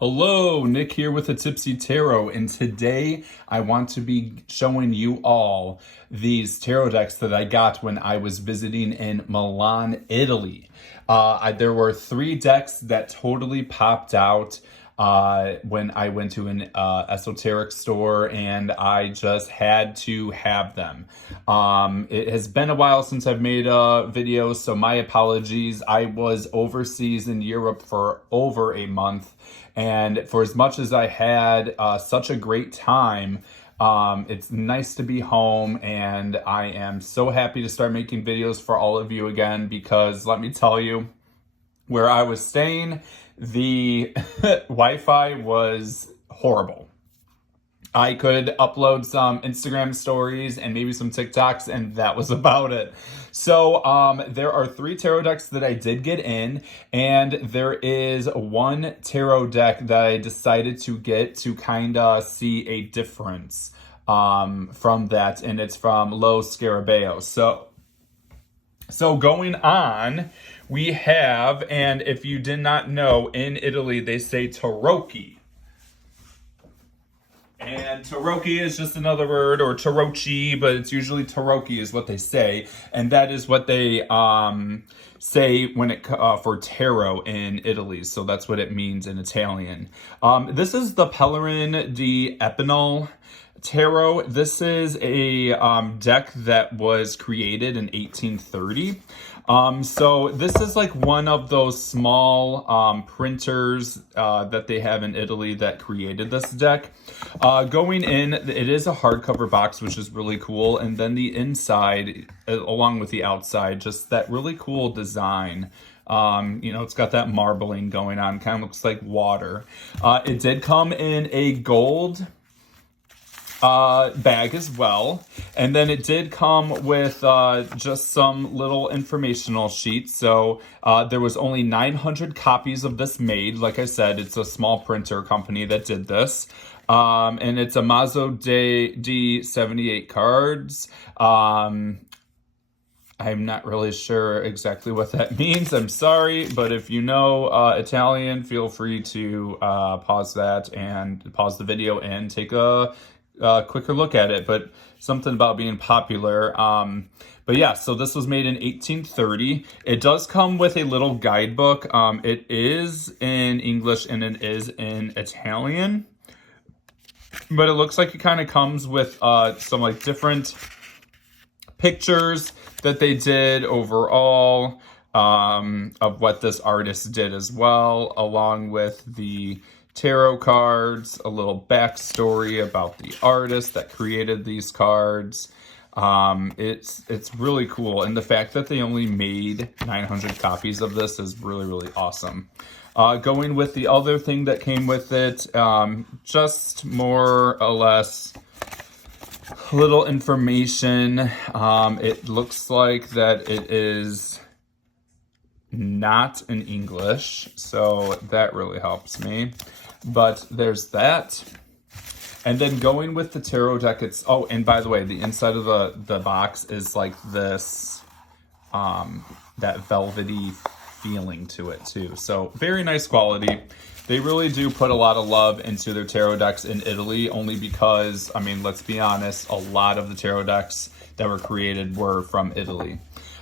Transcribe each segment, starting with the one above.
Hello, Nick here with a Tipsy Tarot, and today I want to be showing you all these tarot decks that I got when I was visiting in Milan, Italy. There were three decks that totally popped out when I went to an esoteric store, and I just had to have them. It has been a while since I've made a video, so my apologies. I was overseas in Europe for over a month. And for as much as I had such a great time, it's nice to be home, and I am so happy to start making videos for all of you again, because let me tell you, where I was staying, the Wi-Fi was horrible. I could upload some Instagram stories and maybe some TikToks, and that was about it. So there are three tarot decks that I did get in, and there is one tarot deck that I decided to get to kind of see a difference from that, and it's from Lo Scarabeo. So going on, we have, and if you did not know, in Italy they say Tarocchi. And Tarocchi is just another word, or Tarocchi, but it's usually Tarocchi is what they say. And that is what they say when it for tarot in Italy. So that's what it means in Italian. This is the Pellerin di Epinal Tarot. This is a deck that was created in 1830. So this is like one of those small printers that they have in Italy that created this deck. Going in, it is a hardcover box, which is really cool. And then the inside, along with the outside, just that really cool design. It's got that marbling going on, kind of looks like water. It did come in a gold bag as well, and then it did come with just some little informational sheets. So there was only 900 copies of this made. Like I said, it's a small printer company that did this, and it's a Mazzo di 78 cards. I'm not really sure exactly what that means. I'm sorry, but if you know Italian, feel free to pause the video and take a quicker look at it. But something about being popular. But yeah, so this was made in 1830. It does come with a little guidebook. It is in English and it is in Italian, but it looks like it kind of comes with some like different pictures that they did overall of what this artist did as well, along with the tarot cards, a little backstory about the artist that created these cards. It's really cool, and the fact that they only made 900 copies of this is really, really awesome. Going with the other thing that came with it, just more or less little information. It looks like that it is not in English, so that really helps me. But there's that. And then going with the tarot deck, and by the way, the inside of the box is like this, that velvety feeling to it too. So very nice quality. They really do put a lot of love into their tarot decks in Italy, only because, I mean, let's be honest, a lot of the tarot decks that were created were from Italy.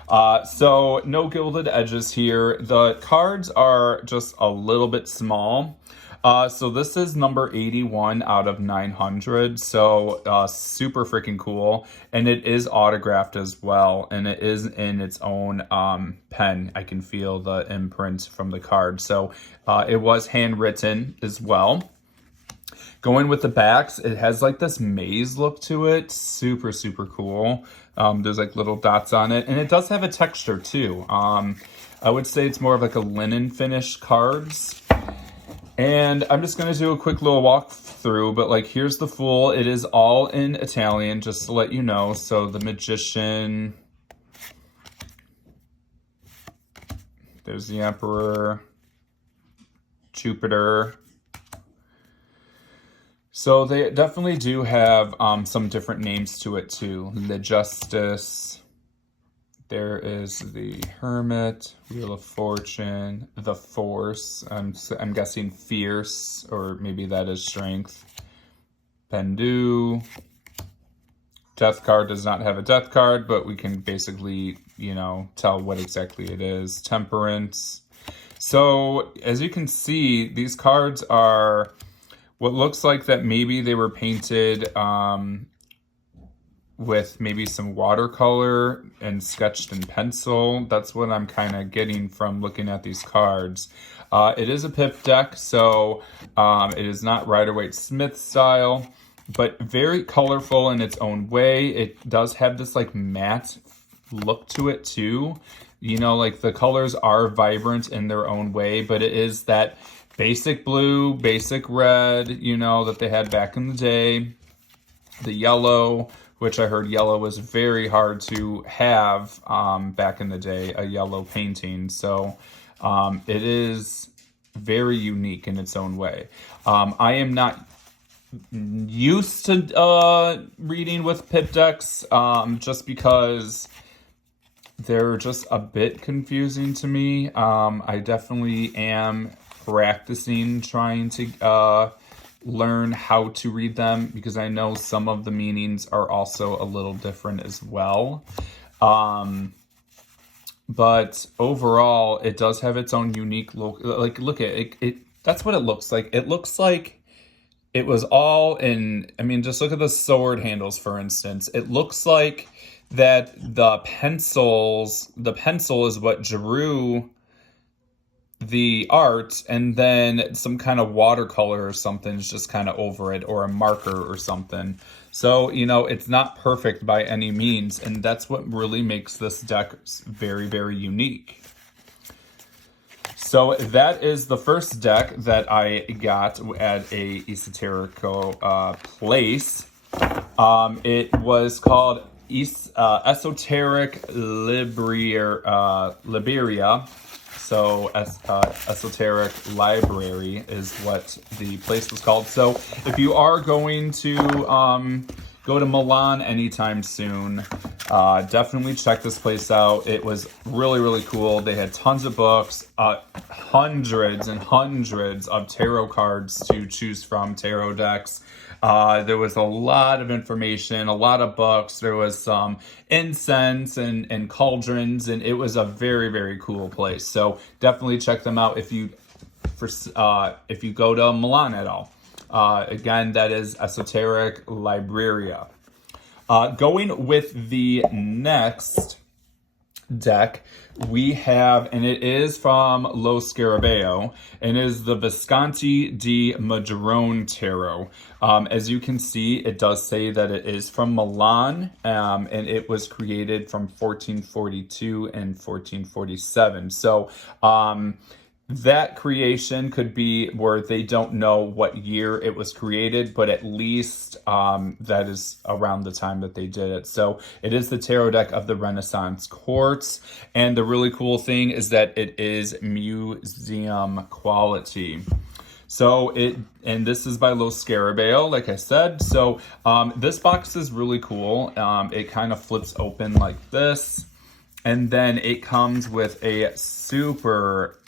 So no gilded edges here. The cards are just a little bit small. So this is number 81 out of 900. So super freaking cool. And it is autographed as well. And it is in its own pen. I can feel the imprint from the card. So it was handwritten as well. Going with the backs, it has like this maze look to it. Super, super cool. There's like little dots on it. And it does have a texture too. I would say it's more of like a linen finish cards. And I'm just going to do a quick little walk through, but like here's the Fool. It is all in Italian, just to let you know. So the Magician, there's the Emperor, Jupiter. So they definitely do have some different names to it too. The Justice, There is the Hermit, Wheel of Fortune, the Force. I'm guessing Fierce, or maybe that is Strength. Bendu. Death card does not have a death card, but we can basically, you know, tell what exactly it is. Temperance. So, as you can see, these cards are what looks like that maybe they were painted with maybe some watercolor and sketched in pencil. That's what I'm kind of getting from looking at these cards. It is a pip deck, so it is not Rider-Waite-Smith style, but very colorful in its own way. It does have this like matte look to it too. You know, like the colors are vibrant in their own way, but it is that basic blue, basic red, you know, that they had back in the day. The yellow, which I heard yellow was very hard to have back in the day, a yellow painting. So it is very unique in its own way. I am not used to reading with pip decks just because they're just a bit confusing to me. I definitely am practicing trying to learn how to read them, because I know some of the meanings are also a little different as well. But overall, it does have its own unique look. Like, look at it. That's what it looks like. It looks like it was all in, I mean, just look at the sword handles, for instance. It looks like that the pencil is what drew the art, and then some kind of watercolor or something is just kind of over it, or a marker or something. So, you know, it's not perfect by any means, and that's what really makes this deck very, very unique. So that is the first deck that I got at a Esoterico place. It was called Esoteric Libreria. So Esoteric Library is what the place was called. So if you are going to go to Milan anytime soon, definitely check this place out. It was really, really cool. They had tons of books, hundreds and hundreds of tarot cards to choose from, tarot decks. There was a lot of information, a lot of books. There was some incense and cauldrons, and it was a very, very cool place. So definitely check them out if you go to Milan at all. Again, that is Esoteric Libreria. Going with the next deck, we have, and it is from Lo Scarabeo, and it is the Visconti di Modrone Tarot. As you can see, it does say that it is from Milan, and it was created from 1442 and 1447. So, that creation could be where they don't know what year it was created, but at least that is around the time that they did it. So it is the tarot deck of the Renaissance courts. And the really cool thing is that it is museum quality. So and this is by Lo Scarabeo, like I said. So this box is really cool. It kind of flips open like this. And then it comes with a super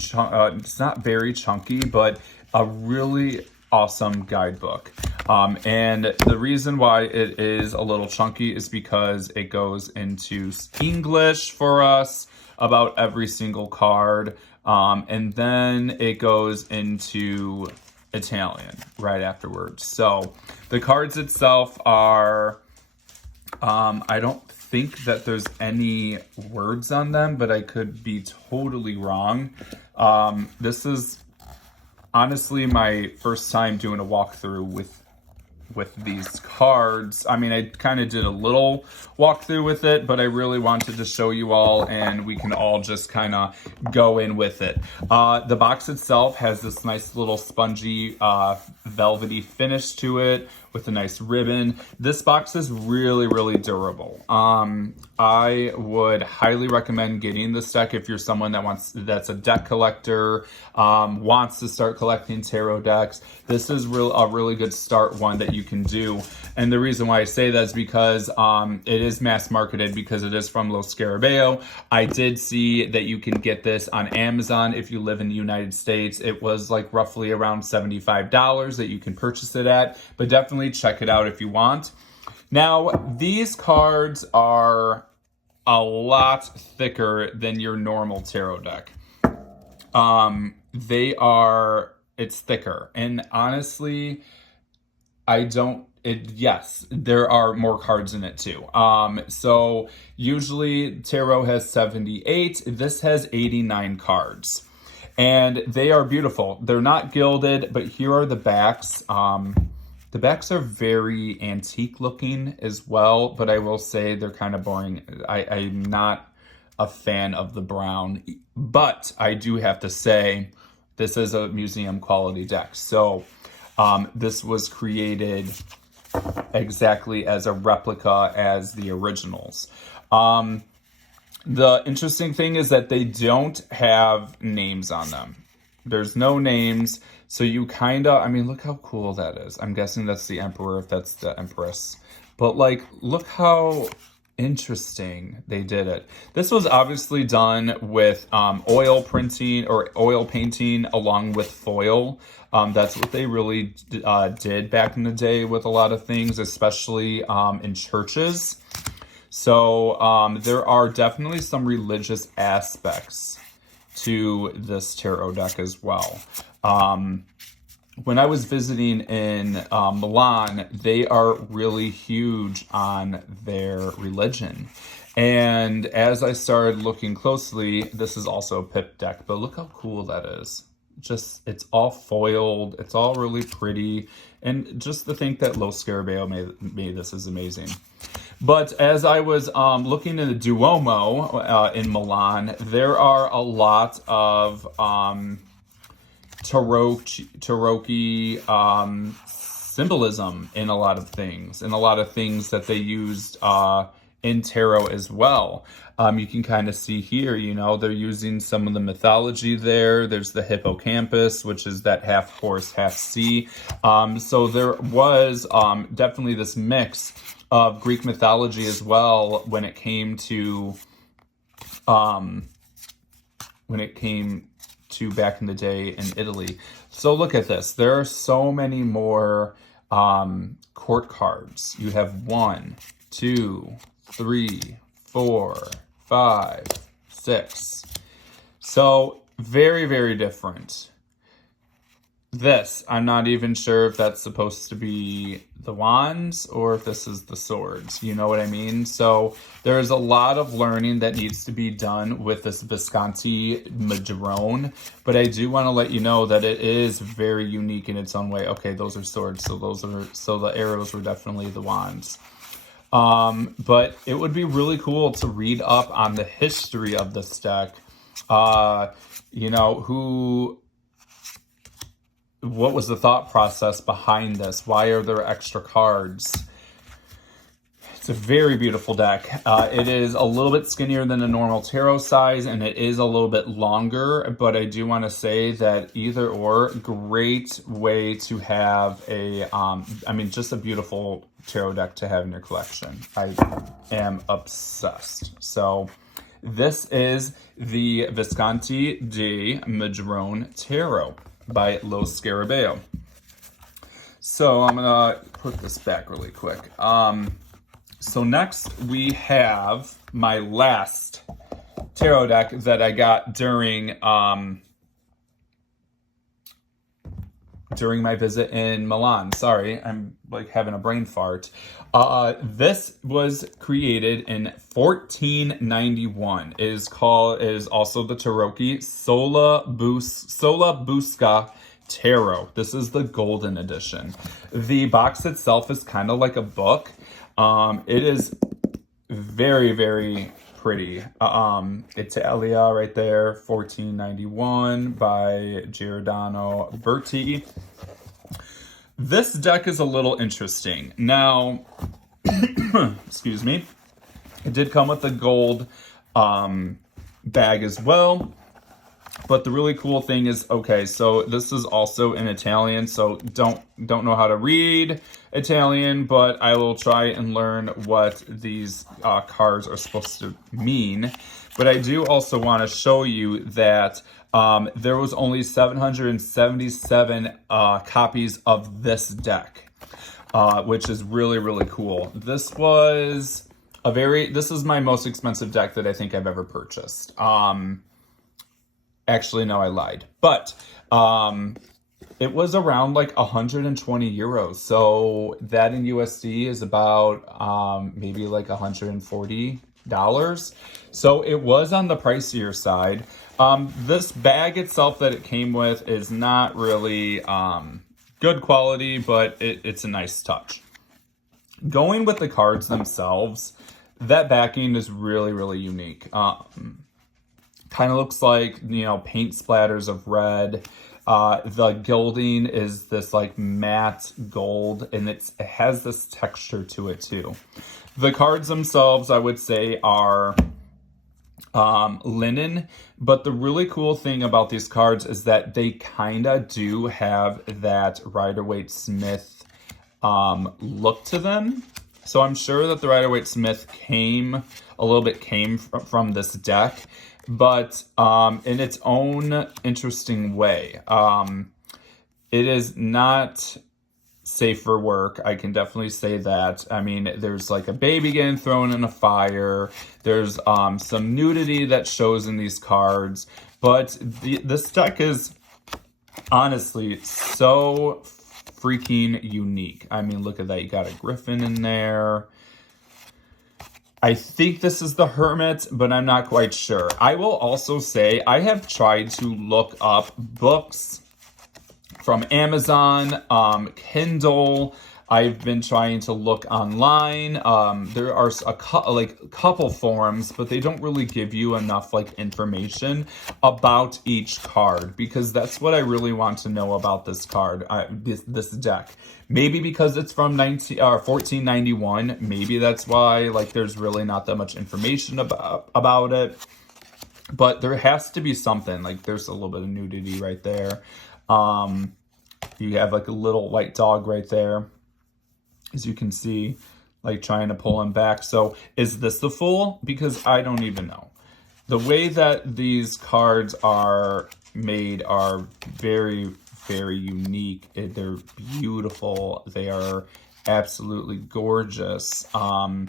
it's not very chunky, but a really awesome guidebook. And the reason why it is a little chunky is because it goes into English for us about every single card. And then it goes into Italian right afterwards. So the cards itself are, I don't think that there's any words on them, but I could be totally wrong. This is honestly my first time doing a walkthrough with these cards. I mean, I kind of did a little walkthrough with it, but I really wanted to show you all, and we can all just kind of go in with it. The box itself has this nice little spongy, velvety finish to it, with a nice ribbon. This box is really, really durable. I would highly recommend getting this deck if you're someone that's a deck collector, wants to start collecting tarot decks. This is a really good start one that you can do. And the reason why I say that is because it is mass marketed, because it is from Scarabeo. I did see that you can get this on Amazon if you live in the United States. It was like roughly around $75 that you can purchase it at, but definitely check it out if you want. Now, these cards are a lot thicker than your normal tarot deck. It's thicker. And honestly, yes, there are more cards in it too. So usually tarot has 78. This has 89 cards. And they are beautiful. They're not gilded, but here are the backs. The backs are very antique looking as well, but I will say they're kind of boring. I'm not a fan of the brown, but I do have to say this is a museum quality deck. So this was created exactly as a replica as the originals. The interesting thing is that they don't have names on them. There's no names, so you look how cool that is. I'm guessing that's the emperor, if that's the empress. But like, look how interesting they did it. This was obviously done with oil printing or oil painting along with foil. That's what they really did back in the day with a lot of things, especially in churches. So there are definitely some religious aspects to this tarot deck as well. When I was visiting in Milan, they are really huge on their religion. And as I started looking closely, this is also a pip deck, but look how cool that is. It's all foiled. It's all really pretty. And just to think that Scarabeo made this is amazing. But as I was looking in the Duomo in Milan, there are a lot of Tarocchi symbolism in a lot of things, and a lot of things that they used in tarot as well. You can kind of see here, they're using some of the mythology there. There's the hippocampus, which is that half horse, half sea. So there was definitely this mix of Greek mythology as well when it came to back in the day in Italy. So look at this. There are so many more court cards. You have 1, 2, 3, 4, 5, 6. So very, very different. This, I'm not even sure if that's supposed to be the wands or if this is the swords. You know what I mean? So there's a lot of learning that needs to be done with this Visconti Modrone, but I do want to let you know that it is very unique in its own way. Okay, those are swords, so the arrows were definitely the wands. But it would be really cool to read up on the history of this deck. What was the thought process behind this? Why are there extra cards? It's a very beautiful deck. It is a little bit skinnier than a normal tarot size, and it is a little bit longer, but I do want to say that either or, great way to have just a beautiful tarot deck to have in your collection. I am obsessed. So this is the Visconti di Modrone Tarot by Scarabeo. So I'm gonna put this back really quick. So next we have my last tarot deck that I got during my visit in Milan. Sorry, I'm like having a brain fart. This was created in 1491. It is also the Tarocchi Sola Busca Tarot. This is the golden edition. The box itself is kind of like a book. It is very, very pretty. Italia right there, 1491 by Giordano, Berti. This deck is a little interesting. Now, excuse me, it did come with a gold bag as well. But the really cool thing is, okay, so this is also in Italian, so don't know how to read Italian, but I will try and learn what these cards are supposed to mean. But I do also want to show you that there was only 777 copies of this deck, which is really, really cool. This is my most expensive deck that I think I've ever purchased. Actually, no, I lied. But it was around like 120 euros. So that in USD is about maybe like $140. So it was on the pricier side. This bag itself that it came with is not really good quality, but it's a nice touch. Going with the cards themselves, that backing is really, really unique. Kind of looks like, paint splatters of red. The gilding is this like matte gold, and it has this texture to it too. The cards themselves, I would say, are linen, but the really cool thing about these cards is that they kind of do have that Rider-Waite-Smith look to them. So I'm sure that the Rider-Waite-Smith came from this deck, but in its own interesting way. It is not safe for work. I can definitely say that. I mean, there's like a baby getting thrown in a fire. There's some nudity that shows in these cards, but this deck is honestly so freaking unique. I mean, look at that. You got a griffin in there. I think this is the Hermit, but I'm not quite sure. I will also say I have tried to look up books from Amazon, Kindle. I've been trying to look online. There are a couple forums, but they don't really give you enough information about each card, because that's what I really want to know about this card, this deck. Maybe because it's from 1491. Maybe that's why there's really not that much information about it. But there has to be something. There's a little bit of nudity right there. You have a little white dog right there, as you can see, trying to pull him back. So is this the Fool? Because I don't even know. The way that these cards are made are very, very unique. They're beautiful. They are absolutely gorgeous. The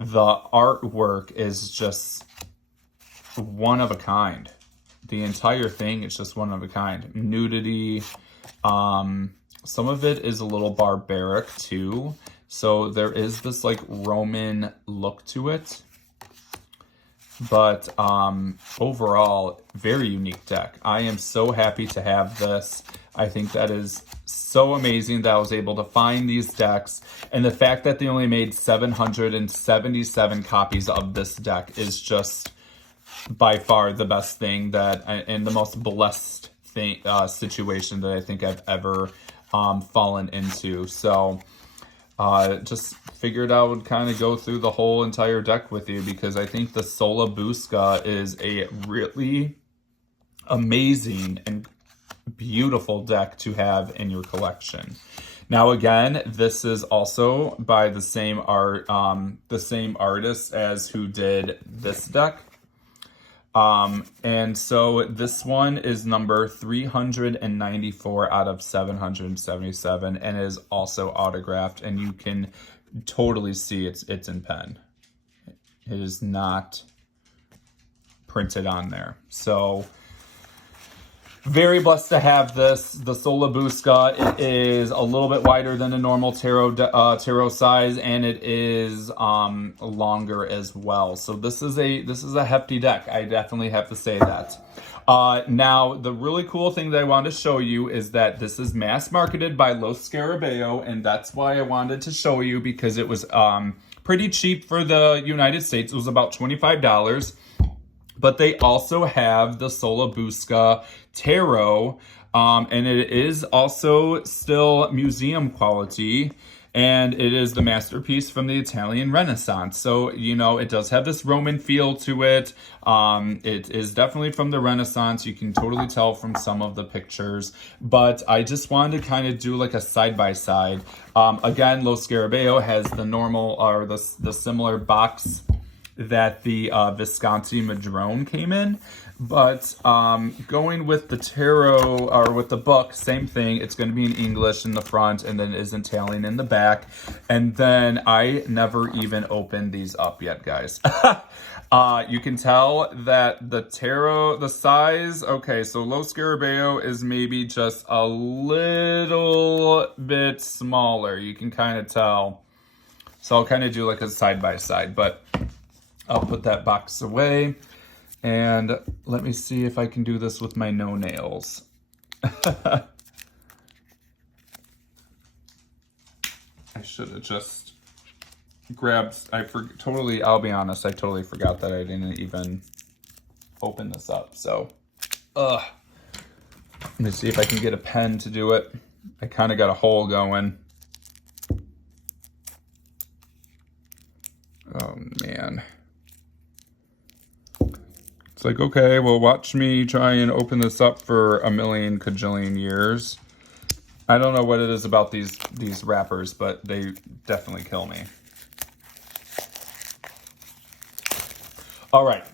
artwork is just one of a kind. The entire thing is just one of a kind. Nudity. Some of it is a little barbaric too. So there is this Roman look to it. But overall, very unique deck. I am so happy to have this. I think that is so amazing that I was able to find these decks. And the fact that they only made 777 copies of this deck is just by far the best thing and the most blessed situation that I think I've ever fallen into. So just figured I would kind of go through the whole entire deck with you, because I think the Sola Busca is a really amazing and beautiful deck to have in your collection. Now again, this is also by the same artist as who did this deck. And so this one is number 394 out of 777 and is also autographed, and you can totally see it's in pen. It is not printed on there. So very blessed to have this. The Sola Busca, it is a little bit wider than a normal tarot size, and it is longer as well. So this is a hefty deck. I definitely have to say that. Now, the really cool thing that I wanted to show you is that this is mass marketed by Scarabeo, and that's why I wanted to show you, because it was pretty cheap for the United States. It was about $25. But they also have the Sola Busca Tarot And it is also still museum quality, and it is the masterpiece from the Italian Renaissance. So, you know, it does have this Roman feel to it. It is definitely from the Renaissance. You can totally tell from some of the pictures, but I just wanted to kind of do like a side-by-side. Again, Lo Scarabeo has the normal, or the similar box that the Visconti Modrone came in. But going with the tarot, or with the book, same thing. It's going to be in English in the front, and then it is Italian in the back. And then I never even opened these up yet, guys. You can tell that the tarot, the size, okay, so Lo Scarabeo is maybe just a little bit smaller. You can kind of tell. So I'll kind of do like a side-by-side, but I'll put that box away. And let me see if I can do this with my no nails. I should have just grabbed, I'll be honest, I totally forgot that I didn't even open this up. So, let me see if I can get a pen to do it. I kind of got a hole going. Oh, man. It's like, okay, well, watch me try and open this up for a million kajillion years. I don't know what it is about these wrappers, but they definitely kill me. All right,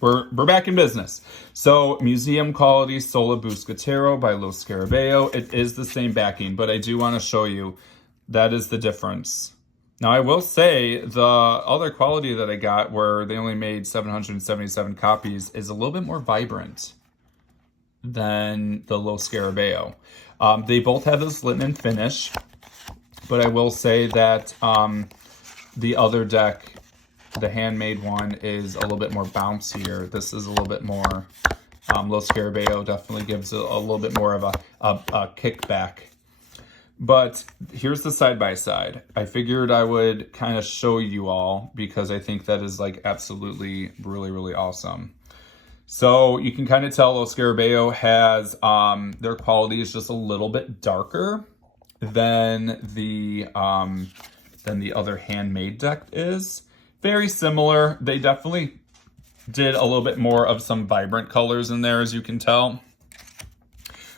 we're back in business. So, museum quality Sola Busca Tarot by Lo Scarabeo. It is the same backing, but I do want to show you that is the difference. Now, I will say the other quality that I got, where they only made 777 copies, is a little bit more vibrant than the Lo Scarabeo. They both have this linen finish, but I will say that the other deck, the handmade one, is a little bit more bouncier. This is a little bit more, Lo Scarabeo definitely gives a little bit more of a kickback. But here's the side-by-side. I figured I would kind of show you all, because I think that is like absolutely really, really awesome. So you can kind of tell Lo Scarabeo has, their quality is just a little bit darker than the other handmade deck is. Very similar. They definitely did a little bit more of some vibrant colors in there, as you can tell.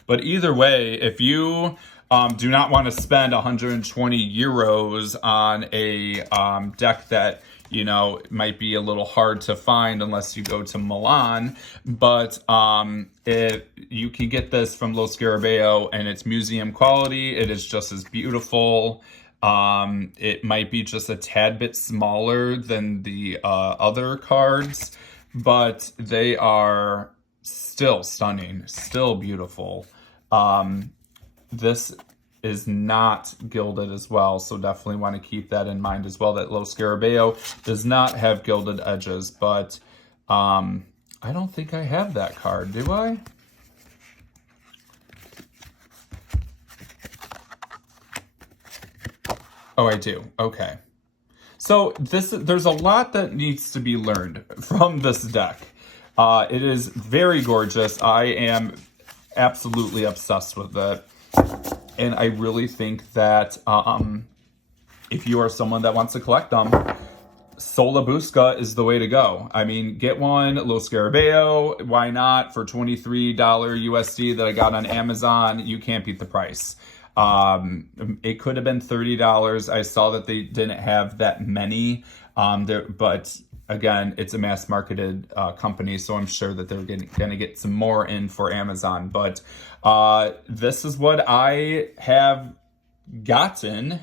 But either way, if you do not want to spend 120 euros on a deck that, you know, might be a little hard to find unless you go to Milan, but you can get this from Lo Scarabeo, and it's museum quality. It is just as beautiful. It might be just a tad bit smaller than the other cards, but they are still stunning, still beautiful. This is not gilded as well, so definitely want to keep that in mind as well, that Lo Scarabeo does not have gilded edges, but I don't think I have that card, do I? Oh, I do. Okay. So there's a lot that needs to be learned from this deck. It is very gorgeous. I am absolutely obsessed with it. And I really think that if you are someone that wants to collect them, Sola Busca is the way to go. I mean, get one, Lo Scarabeo, why not? For $23 USD that I got on Amazon, you can't beat the price. It could have been $30. I saw that they didn't have that many, but again, it's a mass marketed company, so I'm sure that they're going to get some more in for Amazon. But this is what I have gotten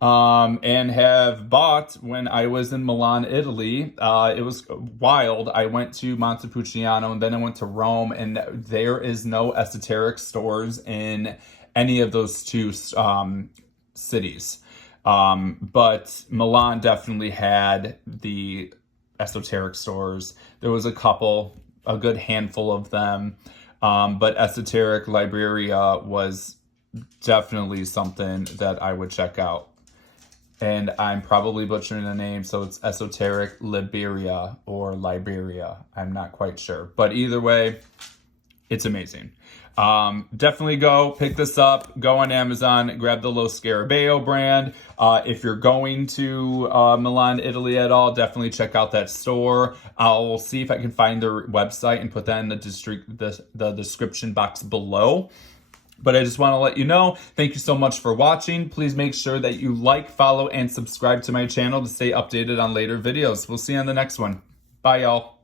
and have bought when I was in Milan, Italy. It was wild. I went to Montepulciano, and then I went to Rome, and there is no esoteric stores in any of those two cities. But Milan definitely had the esoteric stores. There was a good handful of them. But Esoteric Libreria was definitely something that I would check out. And I'm probably butchering the name, so it's Esoteric Liberia or Liberia. I'm not quite sure. But either way, it's amazing. Definitely go pick this up. Go on Amazon, grab the little Scarabeo brand. If you're going to Milan, Italy at all, definitely check out that store. I'll see if I can find their website and put that in the description box below. But I just want to let you know, thank you so much for watching. Please make sure that you like, follow, and subscribe to my channel to stay updated on later videos. We'll see you on the next one. Bye, y'all.